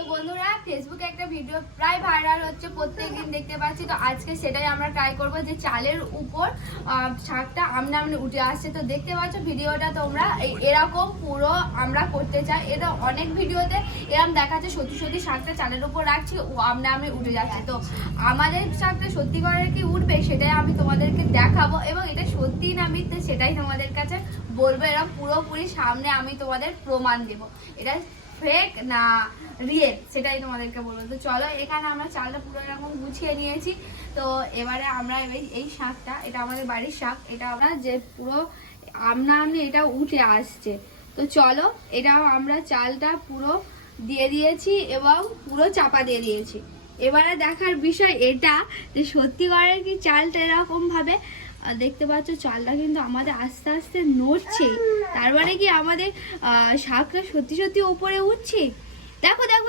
তো বন্ধুরা ফেসবুকে একটা ভিডিও প্রায় ভাইরাল হচ্ছে, প্রত্যেকদিন দেখতে পাচ্ছি। তো আজকে সেটাই আমরা ট্রাই করব যে চালের উপর শাকটা আমনে আমনে উঠে আসছে। তো দেখতে পাচ্ছ ভিডিওটা তোমরা, এরকম পুরো আমরা করতে চাই। এটা অনেক ভিডিওতে এরকম দেখাচ্ছে সত্যি সত্যি শাকটা চালের উপর রাখছি ও আমনে আমনে উঠে যাচ্ছে। তো আমাদের শাকটা সত্যি করে কি উঠবে সেটাই আমি তোমাদেরকে দেখাবো, এবং এটা সত্যি না মিথ্যে সেটাই তোমাদের কাছে বলবো। এরকম পুরোপুরি সামনে আমি তোমাদের প্রমাণ দেবো এটা ফেক না রিয়েল সেটাই তোমাদেরকে বলবো। তো চলো, এখানে আমরা চালটা পুরো এরকম গুছিয়ে নিয়েছি। তো এবারে আমরা এই শাকটা, এটা আমাদের বাড়ির শাক, এটা আমরা যে পুরো আমনা আমনি এটা উঠে আসছে। তো চলো, এটা আমরা চালটা পুরো দিয়ে দিয়েছি এবং পুরো চাপা দিয়ে দিয়েছি। এবারে দেখার বিষয় এটা যে সত্যি করে কি চালটা এরকম ভাবে দেখতে পাচ্ছ চালটা কিন্তু আমাদের আস্তে আস্তে নড়ছে, তার মানে কি আমাদের শাকটা সত্যি সত্যি উপরে উঠছে। দেখো দেখো।